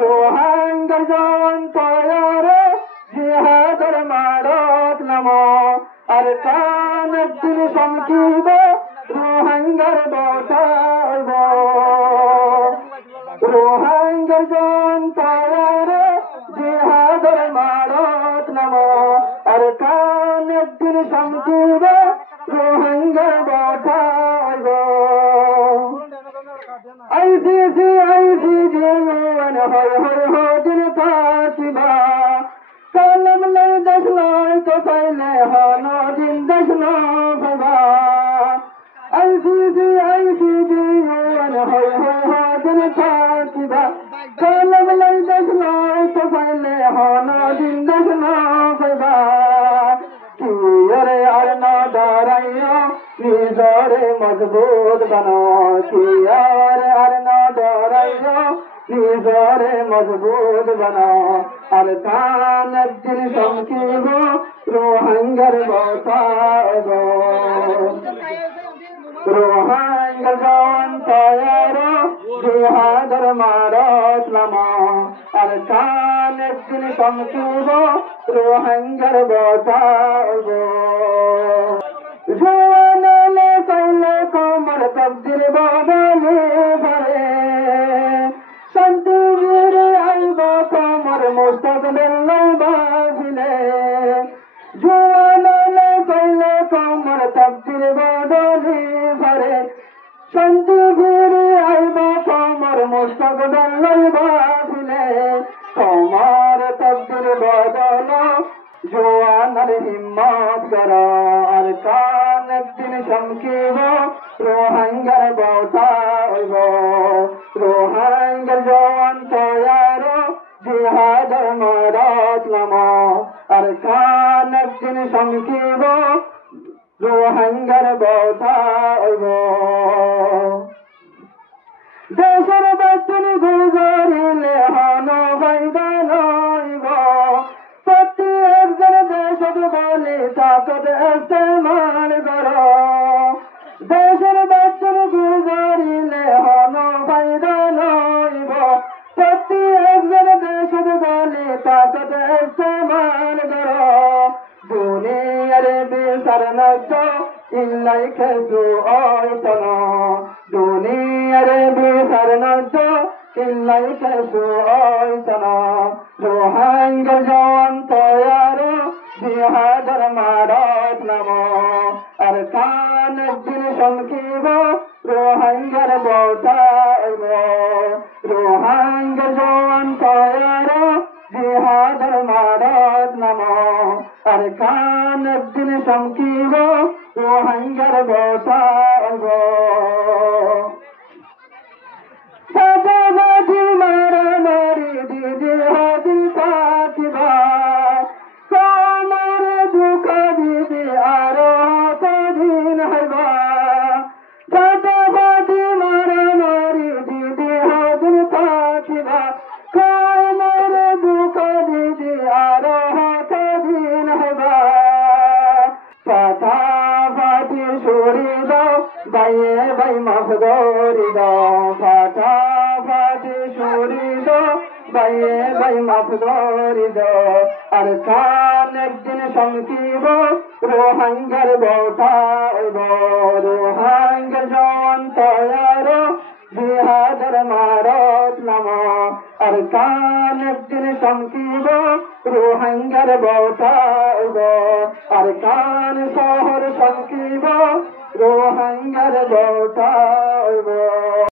রোহাঙ্গার জওয়ান তয়ারে জিহাদের মারত নামো আর কান একদিন সমকিব রোহাঙ্গার বসাইব রোহাঙ্গার জওয়ান তয়ারে জিহাদের মারত নামো আর কান একদিন সমকিব রোহাঙ্গার বসাইব আইসিসি জীবন হর হর হদিন পাতিবা কালাম লাই দশলাই তো পাইলে হন দিন দশনো ভাবা আইসিসি জীবন হর হর হদিন পাতিবা কালাম লাই দশলাই তো পাইলে হন দিন দশনো ভাবা কি আরে আর না দাঁড়াইও নিজরে মজবুত বানো কি আর না দাঁড়াইও নিজরে মজবুত বানাও আর কান একদিন সমকিব রোহাঙ্গার বসাইব রোহাঙ্গার জওয়ান তয়ার জিহাদের মারত নামো আর কান একদিন সমকিব রোহাঙ্গার বসাইব জওয়ানে কইলে কমর তবদিল বদলে ভরে শান্তির আইব কমর মুস্তাকবিল বাজিলে জওয়ানে কইলে কমর তবদিল বদলে ভরে শান্তির আইব কমর মুস্তাকবিল বাজিলে কমর তবদিল বদল জওয়ানের হিম্মত করো আর কান একদিন সমকিব রোহাঙ্গার বসাইব রোহাঙ্গার জওয়ান তয়ার জিহাদের মারত নামো আর কান একদিন সমকিব রোহাঙ্গার বসাইব দেশের বেতন গুজারিলে হন বাইদান হইব প্রতি একজন দেশত বলে তাকত ইস্তেমাল করো দেশের বেতন গুজারিলে হন বাইদান হইব প্রতি একজন দেশত বলে তাকত ইস্তেমাল করো দুনিয়ার বিচার নজ্জ ইল্লাই খেসু ওইতন দুনিয়ার বিচার নজ্জ ইল্লাই খেসু ওইতন রোহাঙ্গার জওয়ান তয়ার জিহাদের মারত নামো আর কান একদিন সমকিব রোহাঙ্গার বসাইব রোহাঙ্গার জওয়ান তয়ার জিহাদের মারত নামো আর কান একদিন সমকিব রোহাঙ্গার বসাইব সাজাবাজি মারামারি দিদি হদিন পাতিবা কমর দুঃখা দিদি আরো কদিন হইবা সাজাবাজি মারামারি দিদি হদিন পাতিবা কমর দুঃখা দিদি আরো কদিন হইবা ফাটাফাটি সুরি দাও বাইয়ে বাই মাফ গরি দাও ফাটাফাটি সুরি দাও বাইয়ে বাই মাফ গরি দাও আর কান একদিন সমকিব রোহাঙ্গার বসাইব রোহাঙ্গার জওয়ান তয়ার জিহাদের মারত নামো আর কান একদিন সমকিব রোহাঙ্গার বসাইব আর কান শহর সমকিব রোহাঙ্গার বসাইব